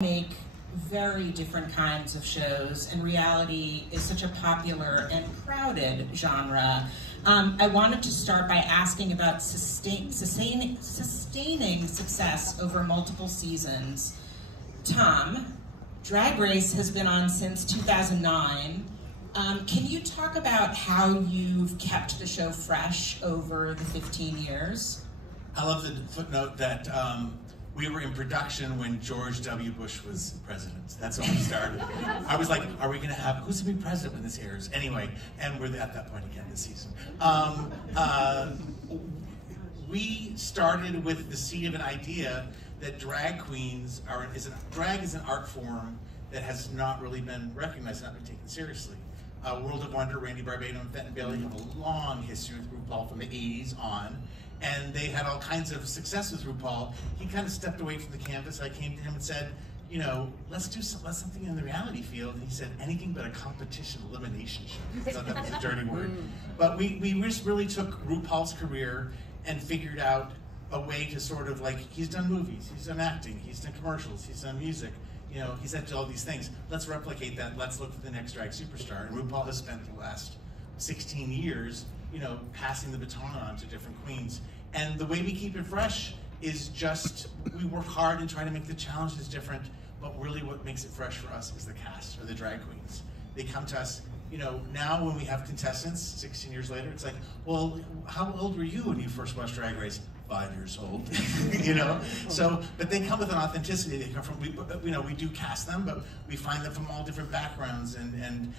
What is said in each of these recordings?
make very different kinds of shows, and reality is such a popular and crowded genre. I wanted to start by asking about sustaining success over multiple seasons. Tom, Drag Race has been on since 2009. Can you talk about how you've kept the show fresh over the 15 years? I love the footnote that we were in production when George W. Bush was president. That's when we started. I was like, are we going to have, who's going to be president when this airs? Anyway, and we're at that point again this season. We started with the seed of an idea that drag queens drag is an art form that has not really been recognized, not been taken seriously. World of Wonder, Randy Barbado and Fenton Bailey have a long history with RuPaul from the 80s on. And they had all kinds of success with RuPaul. He kind of stepped away from the canvas. I came to him and said, you know, let's do something in the reality field. And he said, anything but a competition elimination show. I thought that was a dirty word. But we just really took RuPaul's career and figured out a way to sort of like, he's done movies, he's done acting, he's done commercials, he's done music. You know, he's had all these things. Let's replicate that. Let's look for the next drag superstar. And RuPaul has spent the last 16 years you know, passing the baton on to different queens. And the way we keep it fresh is just, we work hard and try to make the challenges different, but really what makes it fresh for us is the cast or the drag queens. They come to us, you know, now when we have contestants, 16 years later, it's like, well, how old were you when you first watched Drag Race? 5 years old, you know? So, but they come with an authenticity. They come from, you know, we do cast them, but we find them from all different backgrounds, and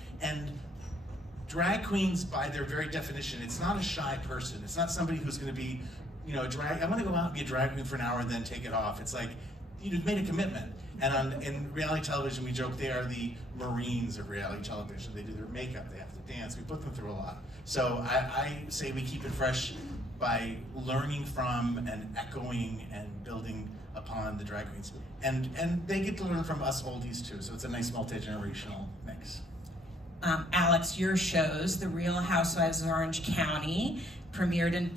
drag queens, by their very definition, it's not a shy person. It's not somebody who's going to be, you know, I want to go out and be a drag queen for an hour and then take it off. It's like, you've made a commitment. And in reality television, we joke they are the Marines of reality television. They do their makeup, they have to dance, we put them through a lot. So I say we keep it fresh by learning from and echoing and building upon the drag queens. And they get to learn from us oldies too, so it's a nice multi-generational mix. Alex, your shows, The Real Housewives of Orange County, premiered in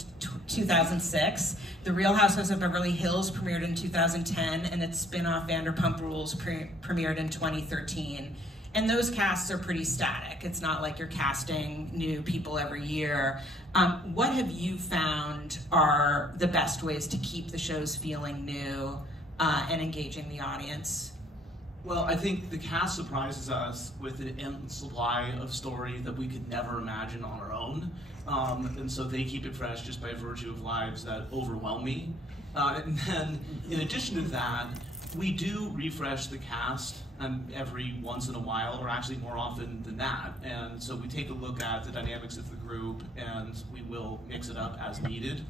2006. The Real Housewives of Beverly Hills premiered in 2010, and its spin-off Vanderpump Rules premiered in 2013. And those casts are pretty static. It's not like you're casting new people every year. What have you found are the best ways to keep the shows feeling new and engaging the audience? Well, I think the cast surprises us with an endless supply of story that we could never imagine on our own. And so they keep it fresh just by virtue of lives that overwhelm me. And then, in addition to that, we do refresh the cast every once in a while, or actually more often than that. And so we take a look at the dynamics of the group, and we will mix it up as needed.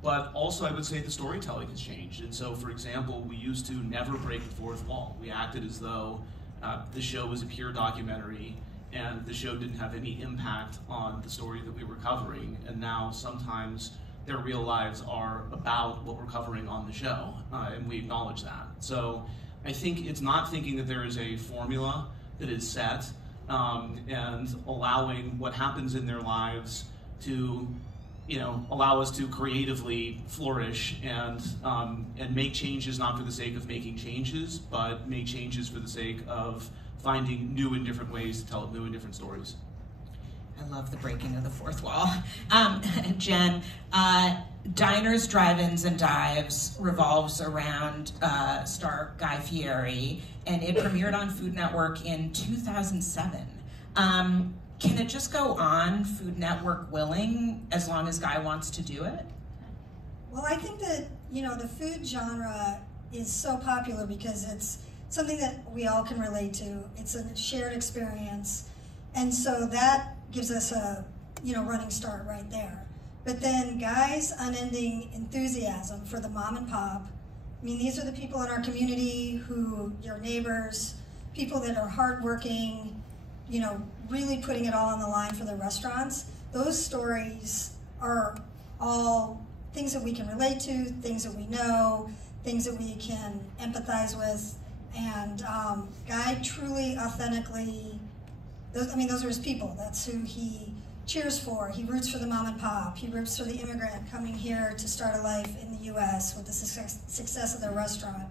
But also, I would say the storytelling has changed. And so, for example, we used to never break the fourth wall. We acted as though the show was a pure documentary, and the show didn't have any impact on the story that we were covering. And now, sometimes, their real lives are about what we're covering on the show, and we acknowledge that. So, I think it's not thinking that there is a formula that is set, and allowing what happens in their lives to, you know, allow us to creatively flourish and make changes not for the sake of making changes, but make changes for the sake of finding new and different ways to tell new and different stories. I love the breaking of the fourth wall. Jen, Diners, Drive-Ins, and Dives revolves around star Guy Fieri, and it premiered on Food Network in 2007. Can it just go on Food Network willing as long as Guy wants to do it? Well, I think that, you know, the food genre is so popular because it's something that we all can relate to. It's a shared experience. And so that gives us a, you know, running start right there. But then Guy's unending enthusiasm for the mom and pop. I mean, these are the people in our community who, your neighbors, people that are hardworking, you know, really putting it all on the line for the restaurants. Those stories are all things that we can relate to, things that we know, things that we can empathize with. And Guy truly, authentically, those are his people. That's who he cheers for. He roots for the mom and pop. He roots for the immigrant coming here to start a life in the US with the success of their restaurant.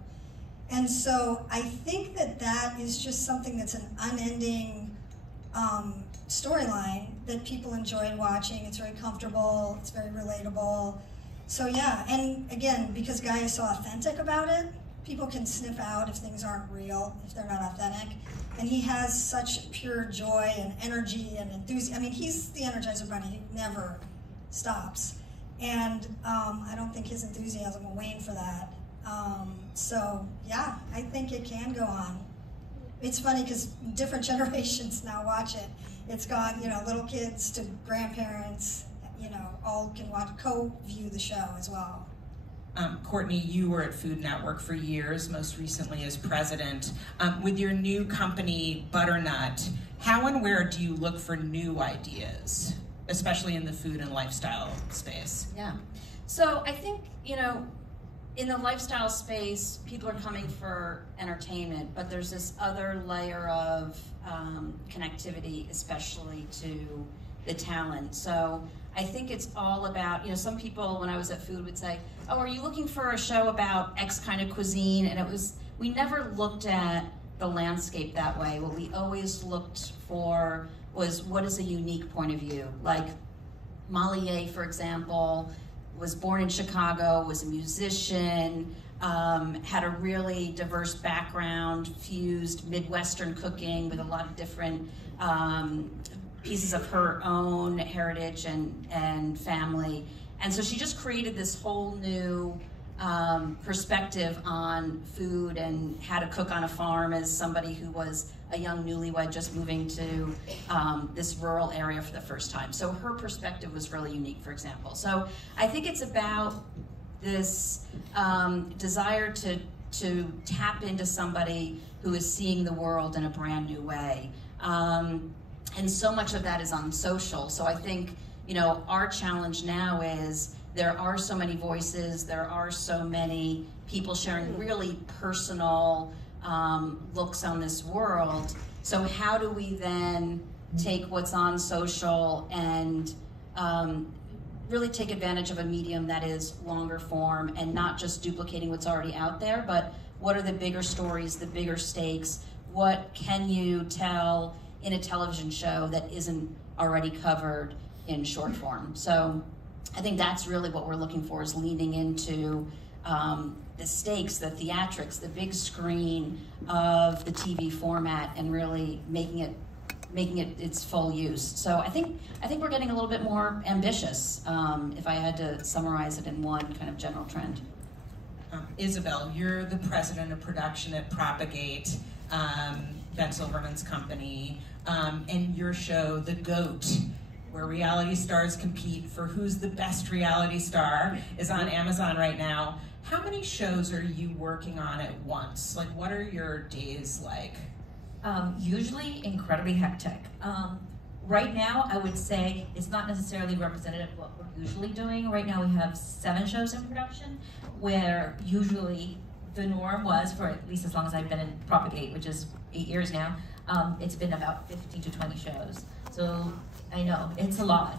And so I think that that is just something that's an unending storyline that people enjoy watching. It's very comfortable, it's very relatable. So yeah, and again, because Guy is so authentic about it, people can sniff out if things aren't real, if they're not authentic. And he has such pure joy and energy and enthusiasm. I mean, he's the Energizer Bunny, he never stops. And I don't think his enthusiasm will wane for that. So yeah, I think it can go on. It's funny because different generations now watch it. It's gone, you know, little kids to grandparents, you know, all can watch, co-view the show as well. Courtney, you were at Food Network for years, most recently as president. With your new company, Butternut, how and where do you look for new ideas, especially in the food and lifestyle space? Yeah. So I think, you know, in the lifestyle space, people are coming for entertainment, but there's this other layer of connectivity, especially to the talent. So I think it's all about, you know, some people when I was at Food would say, oh, are you looking for a show about X kind of cuisine? And it was, we never looked at the landscape that way. What we always looked for was what is a unique point of view. Like Molly Ye, for example, was born in Chicago, was a musician, had a really diverse background, fused Midwestern cooking with a lot of different pieces of her own heritage and family. And so she just created this whole new perspective on food and how to cook on a farm as somebody who was a young newlywed just moving to this rural area for the first time. So her perspective was really unique, for example. So I think it's about this desire to tap into somebody who is seeing the world in a brand new way. And so much of that is on social. So I think, you know, our challenge now is there are so many voices, there are so many people sharing really personal looks on this world. So how do we then take what's on social and really take advantage of a medium that is longer form and not just duplicating what's already out there, but what are the bigger stories, the bigger stakes? What can you tell in a television show that isn't already covered in short form? So I think that's really what we're looking for, is leaning into the stakes, the theatrics, the big screen of the TV format, and really making it its full use. So I think we're getting a little bit more ambitious, if I had to summarize it in one kind of general trend. Isabel, you're the president of production at Propagate, Ben Silverman's company, and your show, The GOAT, where reality stars compete for who's the best reality star, is on Amazon right now. How many shows are you working on at once? Like, what are your days like? Usually incredibly hectic. Right now, I would say it's not necessarily representative of what we're usually doing. Right now we have 7 shows in production, where usually the norm was, for at least as long as I've been in Propagate, which is 8 years now, it's been about 15 to 20 shows. So I know, it's a lot,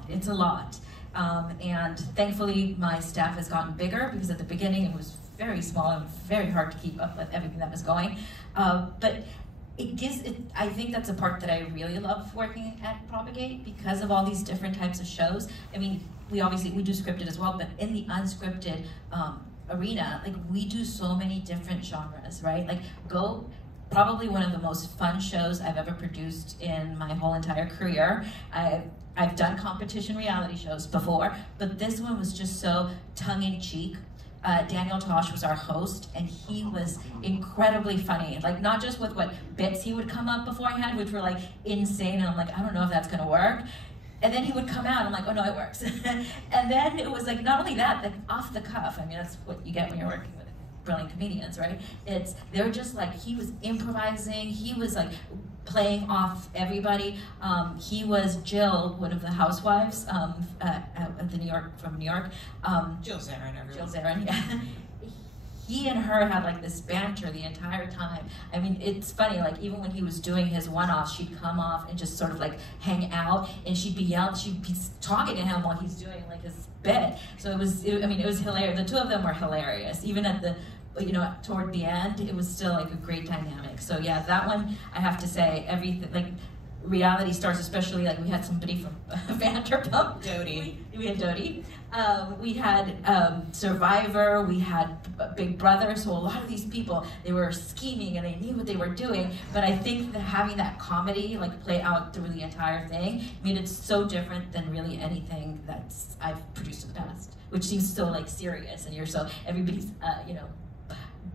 and thankfully my staff has gotten bigger, because at the beginning it was very small and very hard to keep up with everything that was going. But I think that's a part that I really love working at Propagate, because of all these different types of shows. I mean, we do scripted as well, but in the unscripted arena, like, we do so many different genres, right? Like, probably one of the most fun shows I've ever produced in my whole entire career. I've done competition reality shows before, but this one was just so tongue-in-cheek. Daniel Tosh was our host, and he was incredibly funny. Like, not just with what bits he would come up beforehand, which were like insane, and I'm like, I don't know if that's gonna work. And then he would come out, and I'm like, oh no, it works. And then it was like, not only that, like, off the cuff. I mean, that's what you get when you're working with brilliant comedians, right? They're just like, he was improvising, he was like playing off everybody. He was Jill, one of the housewives from New York. Jill Zarin, everyone. Jill Zarin, yeah. He and her had like this banter the entire time. I mean, it's funny, like, even when he was doing his one-offs, she'd come off and just sort of like hang out, and she'd be talking to him while he's doing like his bit. So it was hilarious. The two of them were hilarious. Even at the you know, toward the end, it was still like a great dynamic. So yeah, that one, I have to say, everything, like, reality stars, especially, like, we had somebody from Vanderpump. Dodie. We had Dodie. We had Survivor, we had Big Brother, so a lot of these people, they were scheming and they knew what they were doing, but I think that having that comedy, like, play out through the entire thing, made it so different than really anything that I've produced in the past, which seems so, like, serious, and everybody's, you know,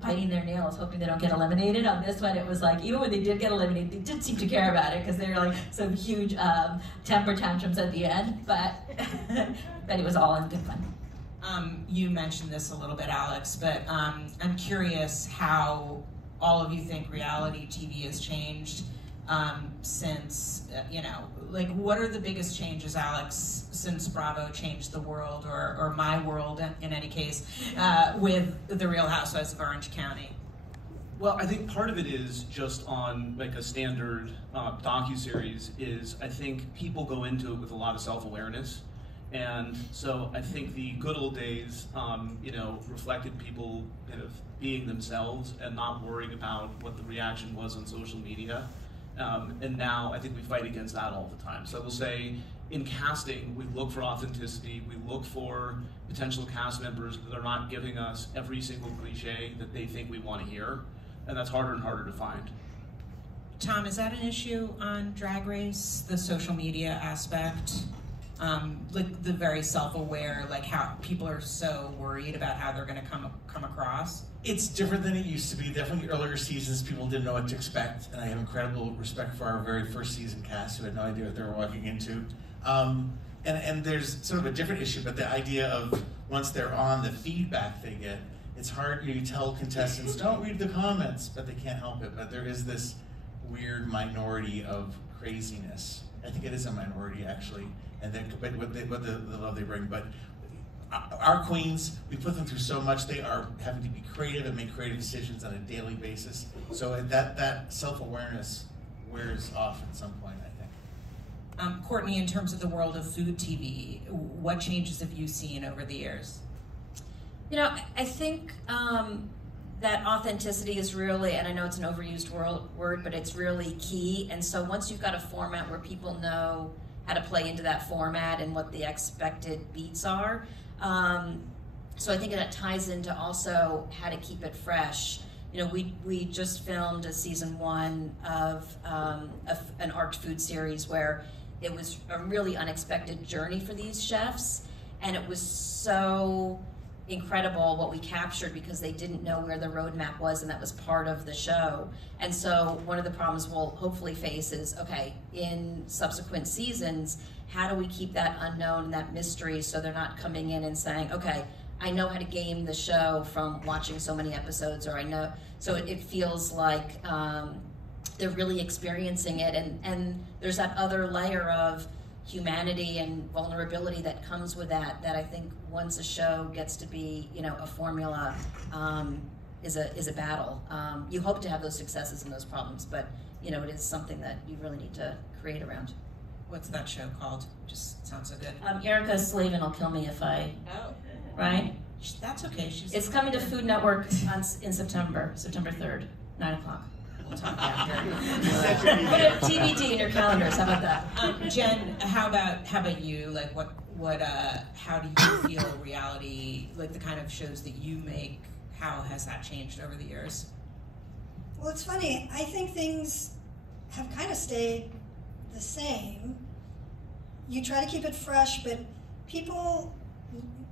biting their nails, hoping they don't get eliminated. On this one, it was like, even when they did get eliminated, they did seem to care about it, because they were like some huge temper tantrums at the end, but but it was all in good fun. You mentioned this a little bit, Alex, but I'm curious how all of you think reality TV has changed since, you know, like, what are the biggest changes, Alex, since Bravo changed the world, or my world in any case, with The Real Housewives of Orange County? Well, I think part of it is just on, like, a standard docuseries is, I think people go into it with a lot of self-awareness. And so I think the good old days, you know, reflected people kind of being themselves and not worrying about what the reaction was on social media. And now I think we fight against that all the time. So I will say, in casting, we look for authenticity, we look for potential cast members that are not giving us every single cliche that they think we want to hear, and that's harder and harder to find. Tom, is that an issue on Drag Race, the social media aspect? Like, the very self-aware, like, how people are so worried about how they're going to come across? It's different than it used to be. Definitely earlier seasons, people didn't know what to expect, and I have incredible respect for our very first season cast who had no idea what they were walking into. And there's sort of a different issue, but the idea of once they're on, the feedback they get, it's hard. You tell contestants, don't read the comments, but they can't help it. But there is this weird minority of craziness. I think it is a minority, actually, and then what the love they bring. But our queens, we put them through so much. They are having to be creative and make creative decisions on a daily basis. So that self-awareness wears off at some point, I think. Courtney, in terms of the world of food TV, what changes have you seen over the years? You know, I think that authenticity is really, and I know it's an overused word, but it's really key. And so once you've got a format where people know how to play into that format and what the expected beats are, so I think that ties into also how to keep it fresh. You know, we just filmed a season 1 of an art food series where it was a really unexpected journey for these chefs, and it was so incredible what we captured because they didn't know where the roadmap was, and that was part of the show. And so one of the problems we'll hopefully face is, okay, in subsequent seasons, how do we keep that unknown and that mystery so they're not coming in and saying, okay, I know how to game the show from watching so many episodes, or I know, so it feels like they're really experiencing it, and there's that other layer of humanity and vulnerability that comes with that I think once a show gets to be, you know, a formula, is a battle. You hope to have those successes and those problems, but, you know, it is something that you really need to create around. What's that show called? Just sounds so good. Erica Slavin will kill me if I, right? That's okay. It's coming to Food Network in September 3rd, 9 o'clock. We'll talk after. Put it TBD in your calendars. How about that? Jen, how about you? Like, how do you feel reality, like the kind of shows that you make, how has that changed over the years? Well, it's funny. I think things have kind of stayed the same. You try to keep it fresh, but people,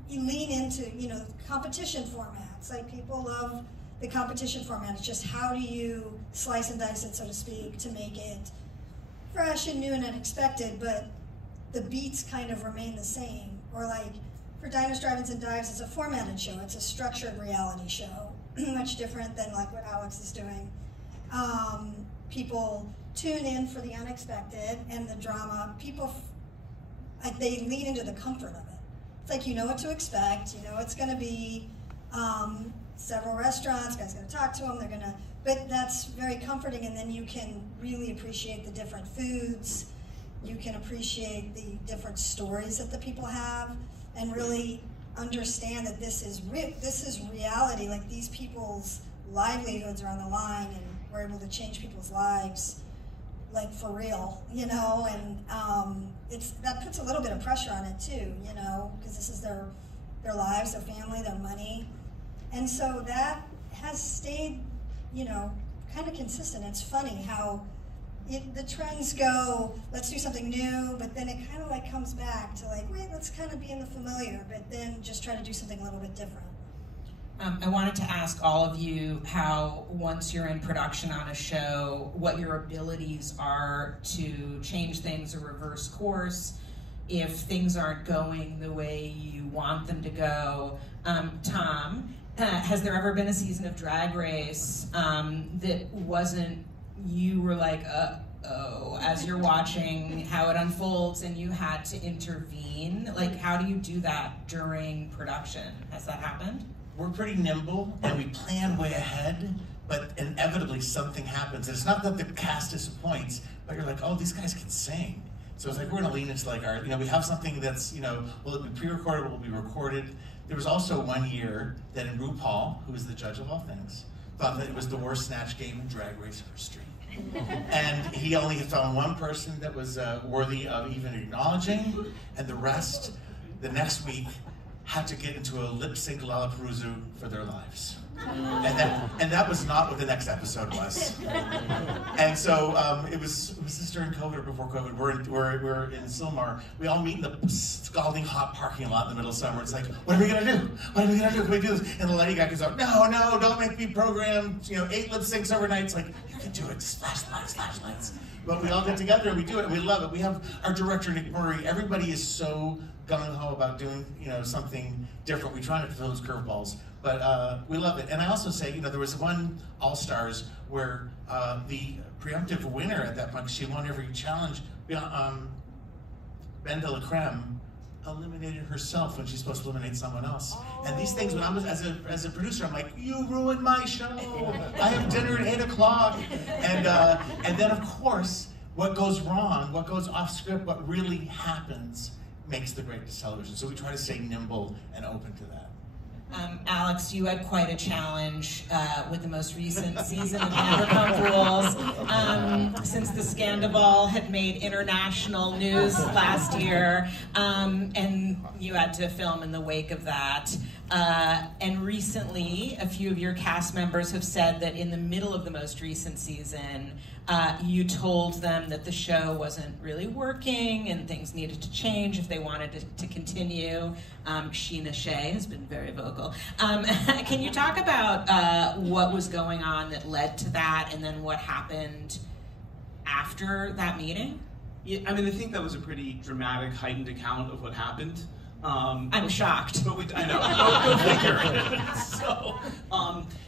you lean into, you know, competition formats. Like, people love the competition format. It's just, how do you slice and dice it, so to speak, to make it fresh and new and unexpected, but the beats kind of remain the same. Or like, for Diners, Drive-Ins, and Dives, it's a formatted show. It's a structured reality show, much different than like what Alex is doing. People tune in for the unexpected and the drama. People, like, they lean into the comfort of it. It's like, you know what to expect. You know it's going to be several restaurants. Guys going to talk to them. They're going to, but that's very comforting. And then you can really appreciate the different foods. You can appreciate the different stories that the people have, and really understand that this is reality. Like, these people's livelihoods are on the line, and we're able to change people's lives, like, for real, you know. And that puts a little bit of pressure on it too, you know, because this is their lives, their family, their money, and so that has stayed, you know, kind of consistent. It's funny how the trends go, let's do something new, but then it kind of like comes back to like, wait, let's kind of be in the familiar, but then just try to do something a little bit different. I wanted to ask all of you how, once you're in production on a show, what your abilities are to change things or reverse course if things aren't going the way you want them to go. Tom, has there ever been a season of Drag Race that wasn't, you were like, uh-oh, as you're watching how it unfolds and you had to intervene? Like, how do you do that during production? Has that happened? We're pretty nimble and we plan way ahead, but inevitably something happens. And it's not that the cast disappoints, but you're like, oh, these guys can sing. So it's like, we're gonna lean into like our, you know, we have something that's, you know, will it be pre-recorded, will it be recorded? There was also one year that in RuPaul, who is the judge of all things, thought that it was the worst snatch game in Drag Race history. And he only found one person that was worthy of even acknowledging, and the rest, the next week, had to get into a lip-sync Lollapalooza for their lives. And that was not what the next episode was. And so it was this during COVID or before COVID. We're in Silmar. We all meet in the scalding hot parking lot in the middle of summer. It's like, what are we gonna do? What are we gonna do? Can we do this? And the lady guy goes out, no, don't make me program, you know, 8 lip syncs overnight. It's like, you can do it, just flashlights. But we all get together and we do it and we love it. We have our director, Nick Murray. Everybody is so gung-ho about doing, you know, something different. We try not to throw those curveballs, but we love it. And I also say, you know, there was one All-Stars where the preemptive winner at that point, she won every challenge, Ben de la Creme eliminated herself when she's supposed to eliminate someone else. Oh. And these things, when I was as a producer, I'm like, you ruined my show. I have dinner at 8 o'clock. And then of course, what goes wrong, what goes off script, what really happens makes the greatest television. So we try to stay nimble and open to that. Alex, you had quite a challenge with the most recent season of Vanderpump Rules, since the Scandal had made international news last year, and you had to film in the wake of that. And recently, a few of your cast members have said that in the middle of the most recent season, you told them that the show wasn't really working and things needed to change if they wanted to continue. Sheena Shea has been very vocal. Can you talk about what was going on that led to that, and then what happened after that meeting? Yeah, I mean, I think that was a pretty dramatic, heightened account of what happened. I'm shocked. But I know. Go figure. So,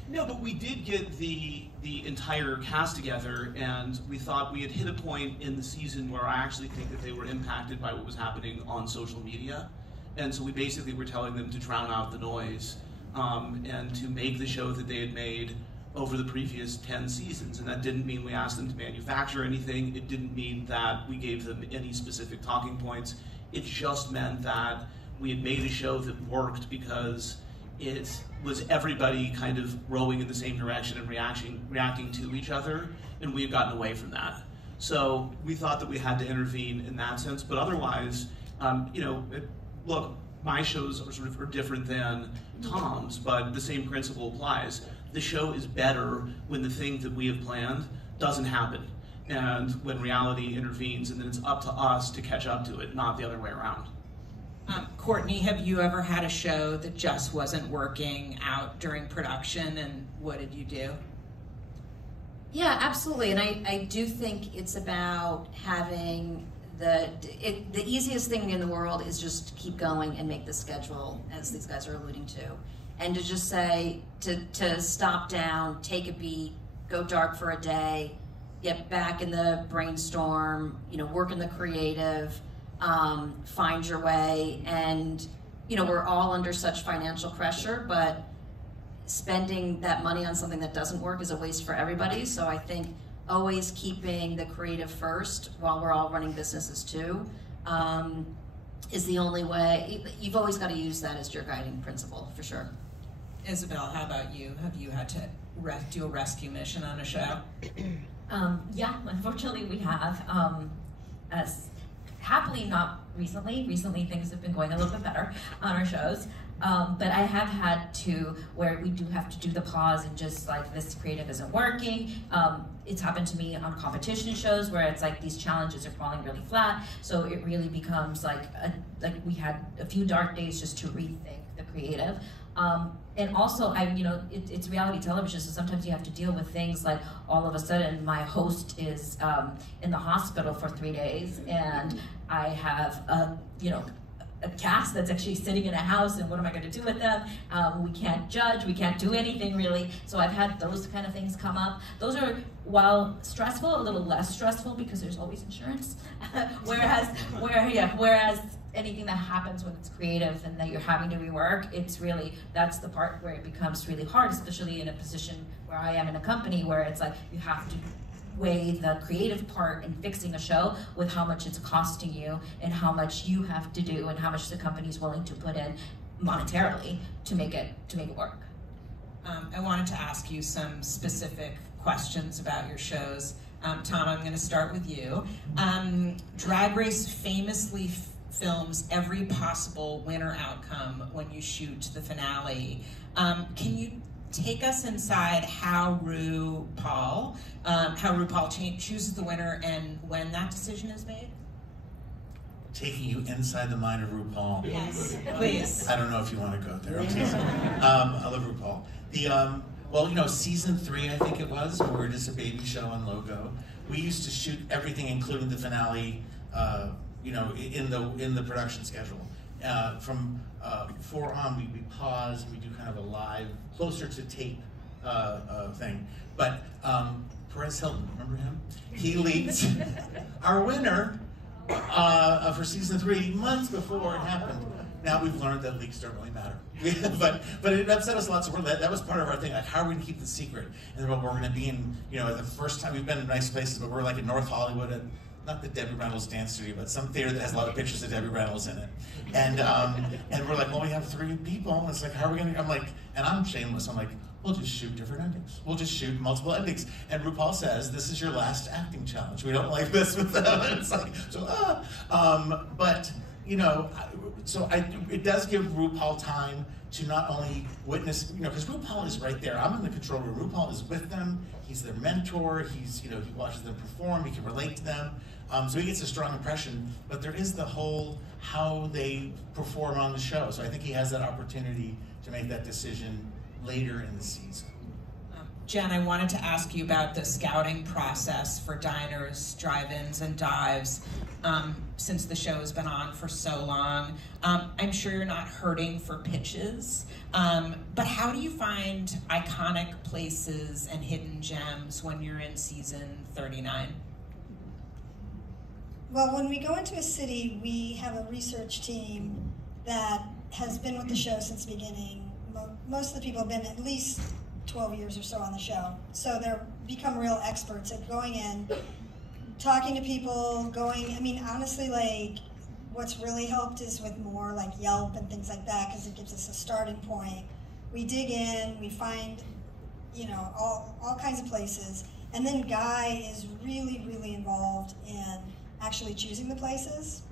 no, but we did get the entire cast together, and we thought we had hit a point in the season where I actually think that they were impacted by what was happening on social media, and so we basically were telling them to drown out the noise and to make the show that they had made over the previous 10 seasons. And that didn't mean we asked them to manufacture anything. It didn't mean that we gave them any specific talking points. It just meant that we had made a show that worked because it was everybody kind of rowing in the same direction and reacting to each other, and we had gotten away from that. So we thought that we had to intervene in that sense, but otherwise, you know, look, my shows are different than Tom's, but the same principle applies. The show is better when the thing that we have planned doesn't happen, and when reality intervenes, and then it's up to us to catch up to it, not the other way around. Courtney, have you ever had a show that just wasn't working out during production, and what did you do? Yeah, absolutely, and I do think it's about having the easiest thing in the world is just keep going and make the schedule, as these guys are alluding to, and to just say, to stop down, take a beat, go dark for a day, get back in the brainstorm, you know, work in the creative, find your way. And, you know, we're all under such financial pressure, but spending that money on something that doesn't work is a waste for everybody. So I think always keeping the creative first while we're all running businesses too. is the only way. You've always got to use that as your guiding principle, for sure. Isabel, how about you? Have you had to do a rescue mission on a show? Yeah, unfortunately we have. Happily not recently. Recently things have been going a little bit better on our shows. But I have had to, where we do have to do the pause and just like, this creative isn't working. It's happened to me on competition shows where it's like these challenges are falling really flat. So it really becomes like we had a few dark days just to rethink the creative. And also, it's reality television, so sometimes you have to deal with things like all of a sudden my host is in the hospital for 3 days, and I have a cast that's actually sitting in a house, and what am I going to do with them? We can't judge, we can't do anything really. So I've had those kind of things come up. Those are, while stressful, a little less stressful because there's always insurance. whereas anything that happens when it's creative and that you're having to rework, it's really, that's the part where it becomes really hard, especially in a position where I am in a company where it's like you have to weigh the creative part in fixing a show with how much it's costing you and how much you have to do and how much the company's willing to put in monetarily to make it work. I wanted to ask you some specific questions about your shows. Tom, I'm going to start with you. Drag Race famously films every possible winner outcome when you shoot the finale. Can you take us inside how RuPaul chooses the winner and when that decision is made? Taking you inside the mind of RuPaul. Yes, please. I don't know if you want to go there. I'm teasing. I love RuPaul. Well, season 3, I think it was, when we were just a baby show on Logo. We used to shoot everything, including the finale, in the production schedule. From 4 on, we pause, we do kind of a live, closer to tape thing. But Perez Hilton, remember him? He leaked our winner for season 3 months before it happened. Now we've learned that leaks don't really matter. but it upset us a lot, so that was part of our thing, like how are we gonna keep the secret? And then we're gonna be in, the first time, we've been in nice places, but we're like in North Hollywood at, not the Debbie Reynolds dance studio, but some theater that has a lot of pictures of Debbie Reynolds in it. And we're like, well, we have 3 people, and it's like, how are we gonna, I'm like, and I'm shameless, I'm like, we'll just shoot different endings. We'll just shoot multiple endings. And RuPaul says, this is your last acting challenge. We don't like this with them. And it's like, it does give RuPaul time to not only witness, because RuPaul is right there. I'm in the control room. RuPaul is with them. He's their mentor. He's, he watches them perform. He can relate to them. So he gets a strong impression. But there is the whole how they perform on the show. So I think he has that opportunity to make that decision later in the season. Jen, I wanted to ask you about the scouting process for diners, drive-ins, and dives. Since the show has been on for so long, I'm sure you're not hurting for pitches, but how do you find iconic places and hidden gems when you're in season 39? Well, when we go into a city, we have a research team that has been with the show since the beginning. Most of the people have been at least 12 years or so on the show. So they're become real experts at going in, talking to people, honestly, like, what's really helped is with more like Yelp and things like that, because it gives us a starting point. We dig in, we find, all kinds of places. And then Guy is really, really involved in actually choosing the places.